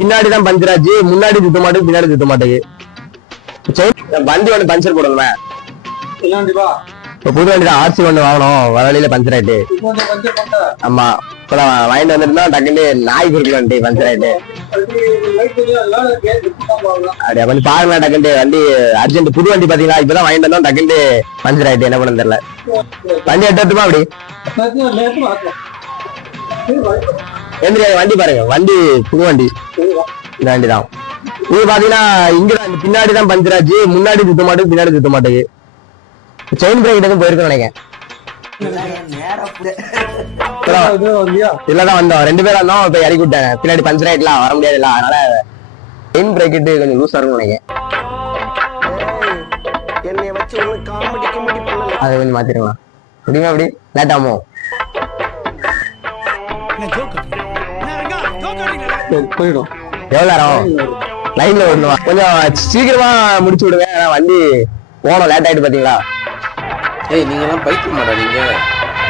பின்னாடிதான் puncture ஆச்சு, முன்னாடி சுத்த மாட்டேங்குது, பின்னாடி சுத்த மாட்டேங்குது. வண்டி ஒண்ணு பஞ்சர் போடணுமே. புது வண்டி தான், ஆர்சி ஒண்ணு வாங்கணும், வழியில பஞ்சர் ஆயிட்டு. ஆமா, இப்பதான் வாங்கிட்டு வந்துருந்தோம், டக்குன்னு நாய் குறுக்கல வண்டி பஞ்சர் ஆயிட்டு. அப்படியா கொஞ்சம் பாருங்களா, டக்குண்டு வண்டி அர்ஜென்ட். புது வண்டி பாத்தீங்களா, இப்பதான் வாங்கிட்டு வந்தோம், டக்குண்டு பஞ்சர் ஆயிட்டு. என்ன பண்ண தெரியல. வண்டி எடுத்துமா அப்படி எந்திரி, வண்டி பாருங்க, வண்டி புது வண்டி, இந்த வண்டி தான். இது பாத்தீங்கன்னா இங்கதான் பின்னாடிதான் பஞ்சர் ஆச்சு, முன்னாடி சுத்த மாட்டேங்குது, பின்னாடி சுத்த மாட்டேங்குது. செயின் பிரேக் எதுவும் போயிருக்கோம் நினைக்கிறேன். இல்லதான் வந்தோம், 2 பேரும் வந்தோம், இப்ப இறக்கி விட்டேன். பின்னாடி பஞ்சர் ஆயிட்டலாம், வர முடியாதுல்ல, அதனால செயின் பிரேக் கொஞ்சம் லூஸா இருக்கும்னு நினைக்கிறேன். அதை கொஞ்சம் மாத்திருக்கலாம் முடியுமா? அப்படி லேட் ஆகும். போயிடும். எவ்வளவு நேரம் லைன்ல ஓடணும், கொஞ்சம் சீக்கிரமா முடிச்சு விடுங்க, வண்டி போனோம், லேட் ஆயிட்டு பாத்தீங்களா. ஏய் நீங்க எல்லாம் பைத்தியம் மாட்டா, நீங்க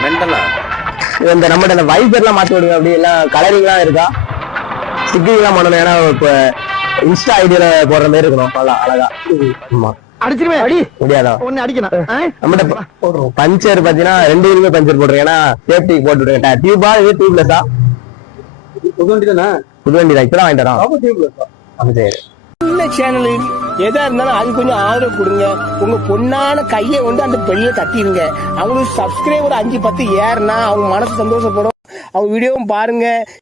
மெண்டலா? இந்த நம்மகிட்ட இந்த வைப்பர்லாம் மாத்தி விடுங்க, அப்படி எல்லாம் கலரிங்லாம் இருக்கா, ஸ்டிக்கிங் எல்லாம் பண்ணணும். ஏன்னா இப்ப இன்ஸ்டா ஐடியில போடுற மாதிரி இருக்கணும், அழகா. ஆமா அடிச்சிருவேன், அடி முடியாதா? ஒன்னு அடிக்கணும். நம்மகிட்ட பஞ்சர் பாத்தீங்கன்னா 2 இதுமே பஞ்சர் போடுறோம், ஏன்னா சேஃப்டி போட்டு விடுங்க. டியூபா இது டியூப்லெஸ்ஸா? புது வண்டி தானே? புது வண்டி தான், இப்பதான் வாங்கிட்டு வரோம். சரி, சேனல் எதா இருந்தாலும் அது கொஞ்சம் ஆதரவு கொடுங்க. உங்க பொண்ணான கையை வந்து அந்த பெண்ணில தட்டிடுங்க. அவங்களுக்கு சப்ஸ்கிரைபர் 5-10 ஏறுனா அவங்க மனசு சந்தோஷப்படும். அவங்க வீடியோவும் பாருங்க.